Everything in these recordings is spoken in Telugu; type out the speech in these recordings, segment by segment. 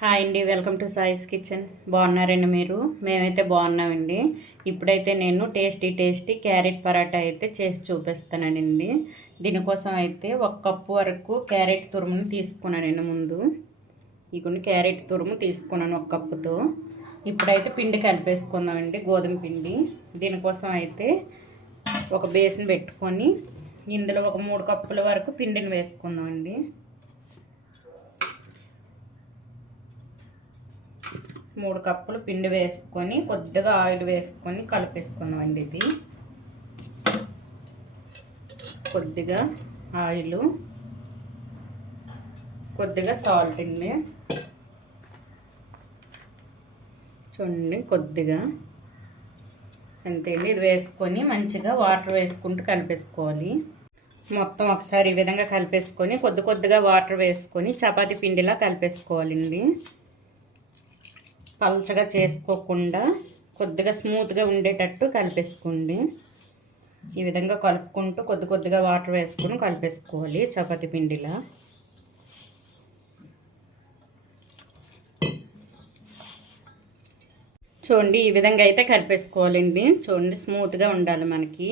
హాయ్ అండి వెల్కమ్ టు సాయిస్ కిచెన్ బాగున్నారండి మీరు? మేమైతే బాగున్నామండి. ఇప్పుడైతే నేను టేస్టీ టేస్టీ క్యారెట్ పరాటా అయితే చేసి చూపిస్తానండి. దీనికోసం అయితే ఒక కప్పు వరకు క్యారెట్ తురుముని తీసుకున్నానండి ముందు. ఇకొన్ని క్యారెట్ తురుము తీసుకున్నాను ఒక కప్పుతో. ఇప్పుడైతే పిండి కలిపేసుకుందామండి గోధుమ పిండి. దీనికోసం అయితే ఒక బేసిన్ పెట్టుకొని ఇందులో ఒక మూడు కప్పుల వరకు పిండిని వేసుకుందామండి. మూడు కప్పులు పిండి వేసుకొని కొద్దిగా ఆయిల్ వేసుకొని కలిపేసుకుందామండి ఇది. కొద్దిగా ఆయిల్ కొద్దిగా సాల్ట్ అండి. చూడండి కొద్దిగా అంతే అండి ఇది వేసుకొని మంచిగా వాటర్ వేసుకుంటూ కలిపేసుకోవాలి. మొత్తం ఒకసారి ఈ విధంగా కలిపేసుకొని కొద్ది కొద్దిగా వాటర్ వేసుకొని చపాతీ పిండిలా కలిపేసుకోవాలండి. పల్చగా చేసుకోకుండా కొద్దిగా స్మూత్గా ఉండేటట్టు కలిపేసుకోండి. ఈ విధంగా కలుపుకుంటూ కొద్ది కొద్దిగా వాటర్ వేసుకొని కలిపేసుకోవాలి చపాతి పిండిలా. చూడండి ఈ విధంగా అయితే కలిపేసుకోవాలండి. చూడండి స్మూత్గా ఉండాలి మనకి.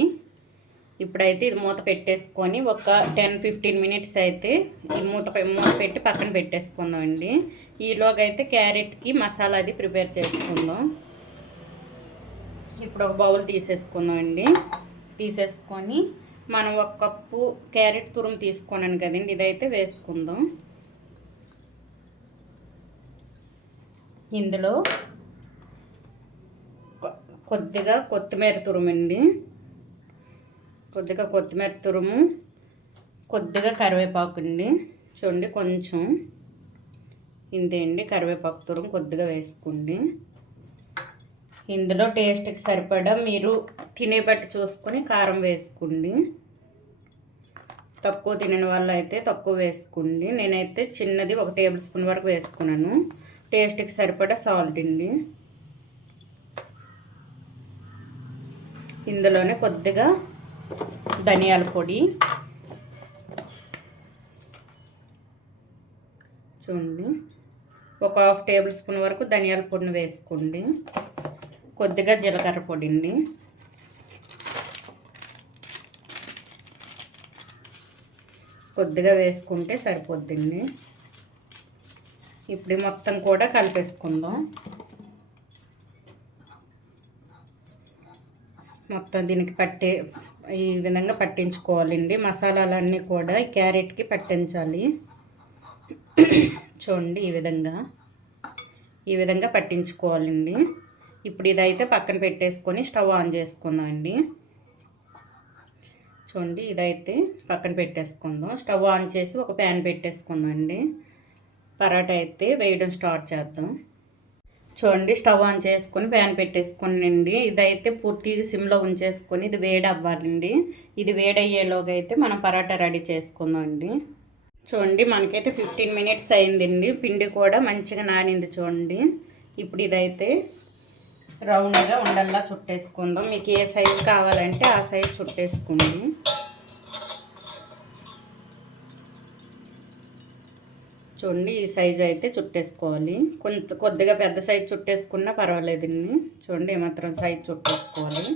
ఇప్పుడైతే ఇది మూత పెట్టేసుకొని ఒక టెన్ ఫిఫ్టీన్ మినిట్స్ అయితే ఈ మూత మూత పెట్టి పక్కన పెట్టేసుకుందాం అండి ఈలోగా అయితే క్యారెట్కి మసాలా అది ప్రిపేర్ చేసుకుందాం. ఇప్పుడు ఒక బౌల్ తీసేసుకుందాం అండి తీసేసుకొని మనం ఒక కప్పు క్యారెట్ తురుము తీసుకున్నాను కదండి ఇదైతే వేసుకుందాం. ఇందులో కొద్దిగా కొత్తిమీర తురుమండి. కొద్దిగా కొత్తిమీర తురుము కొద్దిగా కరివేపాకు అండి. చూడండి కొంచెం ఇంతే అండి కరివేపాకు తురుము కొద్దిగా వేసుకోండి. ఇందులో టేస్ట్కి సరిపడా మీరు తినే బట్టి చూసుకొని కారం వేసుకోండి. తక్కువ తినని వాళ్ళు అయితే తక్కువ వేసుకోండి. నేనైతే చిన్నది ఒక టేబుల్ స్పూన్ వరకు వేసుకున్నాను. టేస్ట్కి సరిపడా సాల్ట్ అండి. ఇందులోనే కొద్దిగా ధనియాల పొడి. చూడండి. ఒక హాఫ్ టేబుల్ స్పూన్ వరకు ధనియాల పొడిని వేసుకోండి. కొద్దిగా జీలకర్ర పొడిని కొద్దిగా వేసుకుంటే సరిపోద్దండి. ఇప్పుడు మొత్తం కూడా కలిపేసుకుందాం. మొత్తం దీనికి పట్టే ఈ విధంగా పట్టించుకోవాలండి. మసాలాలన్నీ కూడా క్యారెట్కి పట్టించాలి. చూడండి ఈ విధంగా. ఈ విధంగా పట్టించుకోవాలండి. ఇప్పుడు ఇదైతే పక్కన పెట్టేసుకొని స్టవ్ ఆన్ చేసుకుందాం అండి. చూడండి ఇదైతే పక్కన పెట్టేసుకుందాం. స్టవ్ ఆన్ చేసి ఒక ప్యాన్ పెట్టేసుకుందాం అండి. అయితే వేయడం స్టార్ట్ చేద్దాం. చూడండి స్టవ్ ఆన్ చేసుకొని ప్యాన్ పెట్టేసుకోనండి. ఇదైతే పూర్తిగా సిమ్లో ఉంచేసుకొని ఇది వేడి అవ్వాలండి ఇది వేడయ్యేలోగా అయితే మనం పరాటా రెడీ చేసుకుందామండి. చూడండి మనకైతే ఫిఫ్టీన్ మినిట్స్ అయిందండి. పిండి కూడా మంచిగా నానింది చూడండి. ఇప్పుడు ఇదైతే రౌండ్గా ఉండల్లా చుట్టేసుకుందాం. మీకు ఏ సైజు కావాలంటే ఆ సైజు చుట్టేసుకోండి. చూడండి ఈ సైజు అయితే చుట్టేసుకోవాలి. కొంత కొద్దిగా పెద్ద సైజ్ చుట్టేసుకున్నా పర్వాలేదండి చూడండి ఏమాత్రం సైజ్ చుట్టేసుకోవాలి.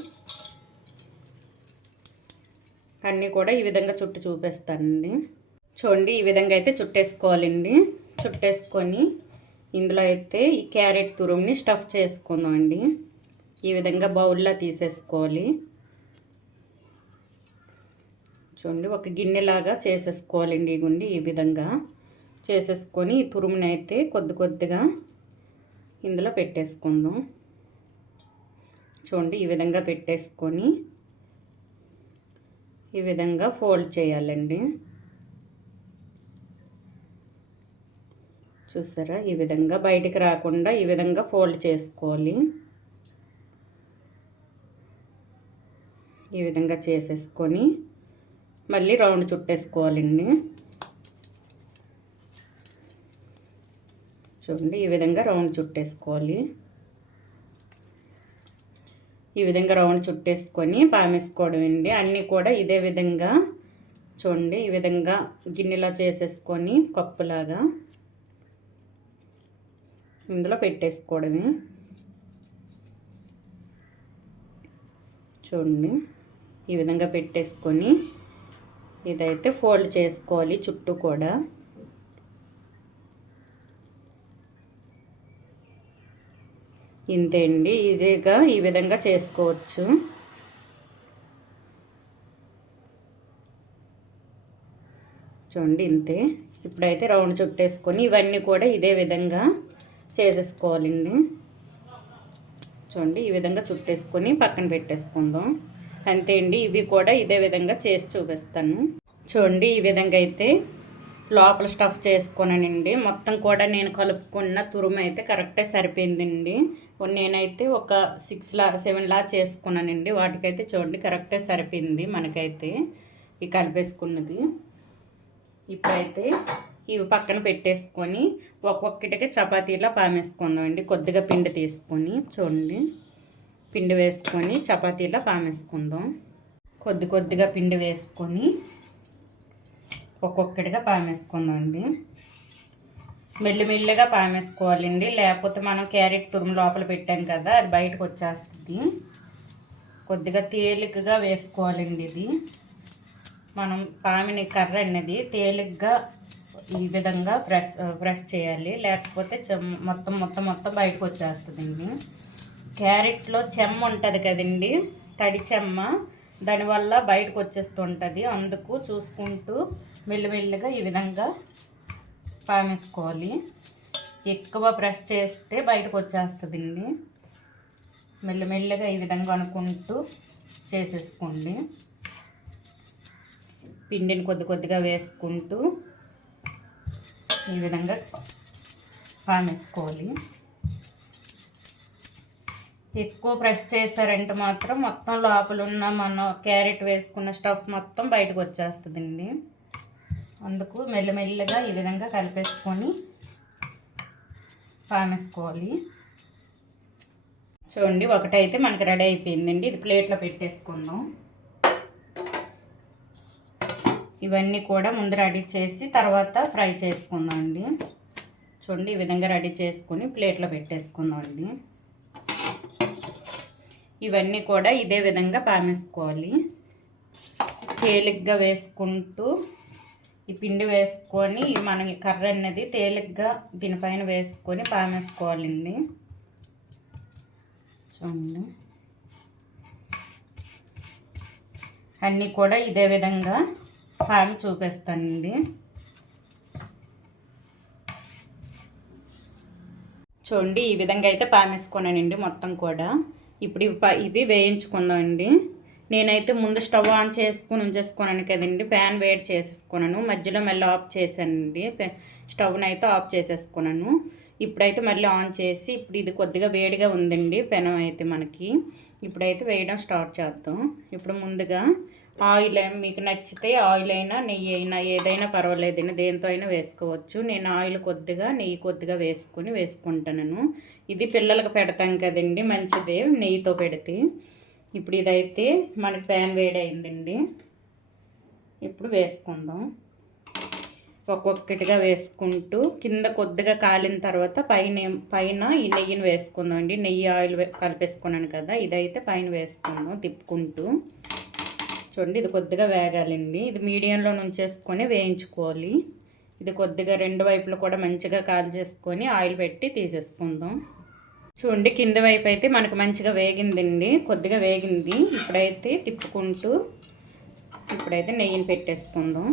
అన్నీ కూడా ఈ విధంగా చుట్టు చూపిస్తానండి. చూడండి ఈ విధంగా అయితే చుట్టేసుకోవాలండి. చుట్టేసుకొని ఇందులో అయితే ఈ క్యారెట్ తురుముని స్టఫ్ చేసుకుందామండి. ఈ విధంగా బౌల్లో తీసేసుకోవాలి. చూడండి ఒక గిన్నెలాగా చేసేసుకోవాలండి ఈ గుండి ఈ విధంగా. చేసేసుకొని తురుమునైతే అయితే కొద్ది కొద్దిగా ఇందులో పెట్టేసుకుందాం. చూడండి ఈ విధంగా పెట్టేసుకొని ఈ విధంగా ఫోల్డ్ చేయాలండి. చూసారా? ఈ విధంగా బయటికి రాకుండా ఈ విధంగా ఫోల్డ్ చేసుకోవాలి. ఈ విధంగా చేసేసుకొని మళ్ళీ రౌండ్ చుట్టేసుకోవాలండి. చూడండి. ఈ విధంగా రౌండ్ చుట్టేసుకోవాలి. ఈ విధంగా రౌండ్ చుట్టేసుకొని పామేసుకోవడం అండి అన్నీ కూడా ఇదే విధంగా చూడండి. ఈ విధంగా గిన్నెలో చేసేసుకొని కప్పులాగా ఇందులో పెట్టేసుకోవడమే. చూడండి. ఈ విధంగా పెట్టేసుకొని ఇదైతే ఫోల్డ్ చేసుకోవాలి చుట్టూ కూడా. ఇంతే అండి. ఈజీగా ఈ విధంగా చేసుకోవచ్చు. చూడండి ఇంతే. ఇప్పుడైతే రౌండ్ చుట్టేసుకొని ఇవన్నీ కూడా ఇదే విధంగా చేసేసుకోవాలండి. చూడండి ఈ విధంగా చుట్టేసుకొని పక్కన పెట్టేసుకుందాం. అంతే అండి. ఇవి కూడా ఇదే విధంగా చేసి చూపిస్తాను. చూడండి ఈ విధంగా అయితే లోపల స్టఫ్ చేసుకున్నానండి మొత్తం కూడా నేను కలుపుకున్న తురుము అయితే కరెక్టే సరిపోయిందండి. నేనైతే ఒక సిక్స్ లా సెవెన్ లా చేసుకున్నానండి. వాటికైతే చూడండి కరెక్టే సరిపోయింది మనకైతే ఈ కలిపేసుకున్నది. ఇప్పుడైతే ఇవి పక్కన పెట్టేసుకొని ఒక్కొక్కటికి చపాతీలా పామేసుకుందాం కొద్దిగా పిండి తీసుకొని చూడండి. పిండి వేసుకొని చపాతీలా పామేసుకుందాం. కొద్ది కొద్దిగా పిండి వేసుకొని ఒక్కొక్కటిగా పామేసుకుందాం అండి మెల్లిమెల్లిగా పామేసుకోవాలండి. లేకపోతే మనం క్యారెట్ తురుము లోపల పెట్టాం కదా అది బయటకు వచ్చేస్తుంది. కొద్దిగా తేలికగా వేసుకోవాలండి ఇది. మనం పామిని కర్ర అనేది తేలిగ్గా ఈ విధంగా బ్రష్ ఫ్రెష్ చేయాలి. లేకపోతే మొత్తం మొత్తం మొత్తం బయటకు వచ్చేస్తుందండి. క్యారెట్లో చెమ్మ ఉంటుంది కదండి తడి చెమ్మ. దానివల్ల బయటకు వచ్చేస్తుంటుంది. అందుకు చూసుకుంటూ మెల్లిమెల్లిగా ఈ విధంగా పామేసుకోవాలి ఎక్కువ ప్రెస్ చేస్తే బయటకు వచ్చేస్తుందండి. మెల్లమెల్లగా ఈ విధంగా అనుకుంటూ చేసేసుకోండి. పిండిని కొద్ది కొద్దిగా వేసుకుంటూ ఈ విధంగా పామేసుకోవాలి ఎక్కువ ప్రెస్ చేశారంటే మాత్రం మొత్తం లోపల ఉన్న మనం క్యారెట్ వేసుకున్న స్టఫ్ మొత్తం బయటకు వచ్చేస్తుందండి. అందుకు మెల్లమెల్లగా ఈ విధంగా కలిపేసుకొని పానేసుకోవాలి. చూడండి ఒకటైతే మనకి రెడీ అయిపోయిందండి. ఇది ప్లేట్లో పెట్టేసుకుందాం. ఇవన్నీ కూడా ముందు రెడీ చేసి తర్వాత ఫ్రై చేసుకుందాం అండి చూడండి ఈ విధంగా రెడీ చేసుకొని ప్లేట్లో పెట్టేసుకుందాం అండి ఇవన్నీ కూడా ఇదే విధంగా పామేసుకోవాలి. తేలిగ్గా వేసుకుంటూ ఈ పిండి వేసుకొని మనకి కర్ర అనేది తేలిగ్గా దీనిపైన వేసుకొని పామేసుకోవాలండి చూడండి. అన్నీ కూడా ఇదే విధంగా పామి చూపిస్తానండి. చూడండి ఈ విధంగా అయితే పామేసుకున్నానండి మొత్తం కూడా. ఇప్పుడు ఇవి ఇవి వేయించుకుందామండి. నేనైతే ముందు స్టవ్ ఆన్ చేసుకుని ఉంచేసుకున్నాను కదండి ప్యాన్ వేడి చేసేసుకున్నాను. మధ్యలో మళ్ళీ ఆఫ్ చేశానండి స్టవ్ని అయితే ఆఫ్ చేసేసుకున్నాను. ఇప్పుడైతే మళ్ళీ ఆన్ చేసి ఇప్పుడు ఇది కొద్దిగా వేడిగా ఉందండి పెనం అయితే మనకి. ఇప్పుడైతే వేయడం స్టార్ట్ చేద్దాం. ఇప్పుడు ముందుగా ఆయిల్ మీకు నచ్చితే ఆయిల్ అయినా నెయ్యి అయినా ఏదైనా పర్వాలేదు. దేంతో అయినా వేసుకోవచ్చు. నేను ఆయిల్ కొద్దిగా నెయ్యి కొద్దిగా వేసుకొని వేసుకుంటాను ఇది పిల్లలకు పెడతాం కదండి మంచిదే. నెయ్యితో పెడితే. ఇప్పుడు ఇదైతే మనకి ప్యాన్ వేడైందండి ఇప్పుడు వేసుకుందాం. ఒక్కొక్కటిగా వేసుకుంటూ కింద కొద్దిగా కాలిన తర్వాత పైన పైన ఈ నెయ్యిని వేసుకుందాం అండి. నెయ్యి ఆయిల్ కలిపేసుకున్నాను కదా ఇదైతే పైన వేసుకుందాం తిప్పుకుంటూ. చూడండి ఇది కొద్దిగా వేగాలండి. ఇది మీడియంలో నుంచేసుకొని వేయించుకోవాలి. ఇది కొద్దిగా రెండు వైపులు కూడా మంచిగా కాల్ చేసుకొని ఆయిల్ పెట్టి తీసేసుకుందాం. చూడండి కింద వైపు అయితే మనకు మంచిగా వేగిందండి. కొద్దిగా వేగింది. ఇప్పుడైతే తిప్పుకుంటూ ఇప్పుడైతే నెయ్యిని పెట్టేసుకుందాం.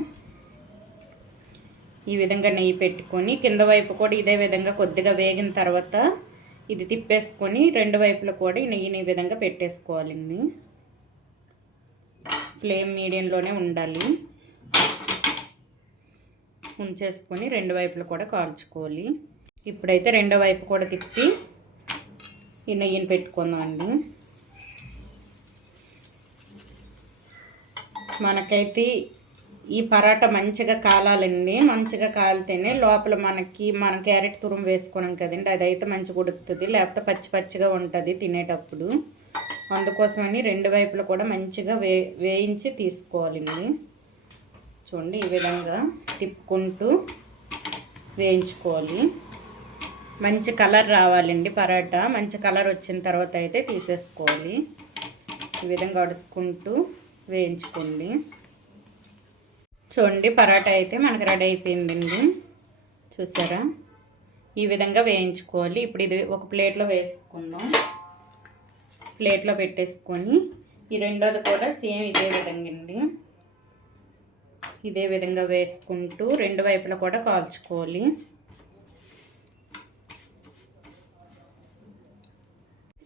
ఈ విధంగా నెయ్యి పెట్టుకొని కింద వైపు కూడా ఇదే విధంగా కొద్దిగా వేగిన తర్వాత ఇది తిప్పేసుకొని రెండు వైపులు కూడా ఈ నెయ్యిని ఈ విధంగా పెట్టేసుకోవాలండి ఫ్లేమ్ మీడియంలోనే ఉండాలి. ఉంచేసుకొని రెండు వైపులు కూడా కాల్చుకోవాలి. ఇప్పుడైతే రెండో వైపు కూడా తిప్పి ఈ నెయ్యిని పెట్టుకుందామండి మనకైతే ఈ పరాటా మంచిగా కాలాలండి. మంచిగా కాలితేనే లోపల మనకి మనం క్యారెట్ తురుము వేసుకున్నాం కదండి. అదైతే మంచిగా ఉడుకుతుంది. లేకపోతే పచ్చి పచ్చిగా ఉంటుంది తినేటప్పుడు. అందుకోసమని రెండు వైపులు కూడా మంచిగా వే వేయించి తీసుకోవాలండి. చూడండి ఈ విధంగా తిప్పుకుంటూ వేయించుకోవాలి. మంచి కలర్ రావాలండి పరాటా. మంచి కలర్ వచ్చిన తర్వాత అయితే తీసేసుకోవాలి. ఈ విధంగా అడుచుకుంటూ వేయించుకోండి. చూడండి పరాటా అయితే మనకు రెడీ అయిపోయిందండి. చూసారా? ఈ విధంగా వేయించుకోవాలి. ఇప్పుడు ఇది ఒక ప్లేట్లో వేసుకుందాం. ప్లేట్లో పెట్టేసుకొని ఈ రెండోది కూడా సేమ్ ఇదే విధంగా అండి. ఇదే విధంగా వేసుకుంటూ రెండు వైపులా కూడా కాల్చుకోవాలి.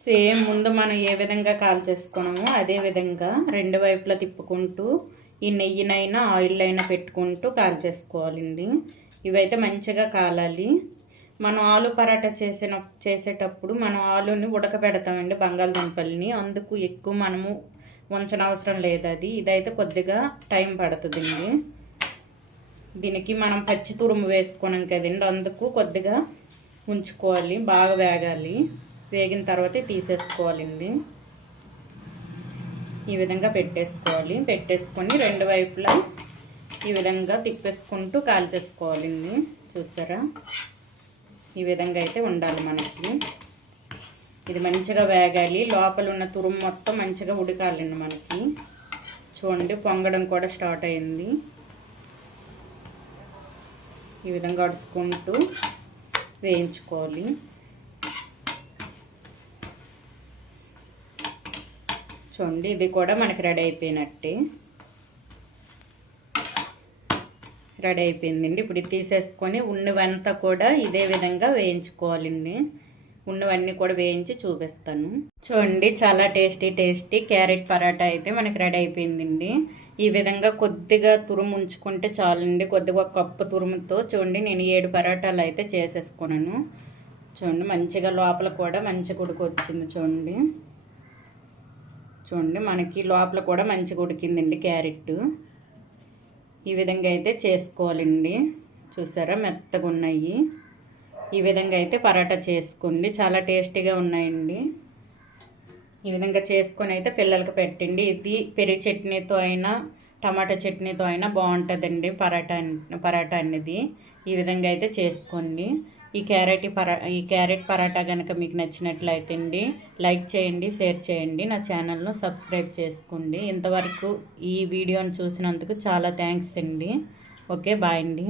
సేమ్ ముందు మనం ఏ విధంగా కాల్ చేసుకున్నామో అదే విధంగా రెండు వైపులా తిప్పుకుంటూ ఈ నెయ్యినైనా ఆయిల్ అయినా పెట్టుకుంటూ కాల్ చేసుకోవాలండి. ఇవైతే మంచిగా కాలాలి. మనం ఆలు పరాటా చేసిన చేసేటప్పుడు మనం ఆలుని ఉడకబెడతామండి బంగాళదుంపల్ని. అందుకు ఎక్కువ మనము ఉంచనవసరం లేదు అది. ఇదైతే కొద్దిగా టైం పడుతుందండి. దీనికి మనం పచ్చి తురుము వేసుకున్నాం కదండి. అందుకు కొద్దిగా ఉంచుకోవాలి. బాగా వేగాలి. వేగిన తర్వాత తీసేసుకోవాలండి. ఈ విధంగా పెట్టేసుకోవాలి. పెట్టేసుకొని రెండు వైపులా ఈ విధంగా తిప్పేసుకుంటూ కాల్చేసుకోవాలండి చూసారా? ఈ విధంగా అయితే ఉండాలి మనకి. ఇది మంచిగా వేగాలి. లోపల ఉన్న తురుము మొత్తం మంచిగా ఉడకాలండి మనకి. చూడండి పొంగడం కూడా స్టార్ట్ అయింది. ఈ విధంగా అడుచుకుంటూ వేయించుకోవాలి. చూడండి ఇది కూడా మనకి రెడీ అయిపోయినట్టే. రెడీ అయిపోయిందండి. ఇప్పుడు ఇది తీసేసుకొని ఉన్నవంతా కూడా ఇదే విధంగా వేయించుకోవాలండి. ఉన్నవన్నీ కూడా వేయించి చూపిస్తాను. చూడండి చాలా టేస్టీ టేస్టీ క్యారెట్ పరాటా అయితే మనకి రెడీ అయిపోయిందండి. ఈ విధంగా కొద్దిగా తురుము ఉంచుకుంటే చాలండి. కొద్దిగా కప్పు తురుముతో చూడండి నేను ఏడు పరాటాలు అయితే చేసేసుకున్నాను. చూడండి మంచిగా లోపల కూడా మంచి ఉడికి వచ్చింది చూడండి. చూడండి మనకి లోపల కూడా మంచిగా ఉడికిందండి క్యారెట్. ఈ విధంగా అయితే చేసుకోవాలండి. చూసారా మెత్తగా ఉన్నాయి. ఈ విధంగా అయితే పరాటా చేసుకోండి. చాలా టేస్టీగా ఉన్నాయండి. ఈ విధంగా చేసుకొని అయితే పిల్లలకి పెట్టండి. ఇది పెరుగు చట్నీతో అయినా టమాటా చట్నీతో అయినా బాగుంటుందండి పరాటా పరాటా అనేది. ఈ విధంగా అయితే చేసుకోండి. ఈ క్యారెట్ పరా ఈ క్యారెట్ పరాటా కనుక మీకు నచ్చినట్లయితే అండి లైక్ చేయండి షేర్ చేయండి నా ఛానల్ను సబ్స్క్రైబ్ చేసుకోండి. ఇంతవరకు ఈ వీడియోని చూసినందుకు చాలా థ్యాంక్స్ అండి. ఓకే బాయ్ అండి.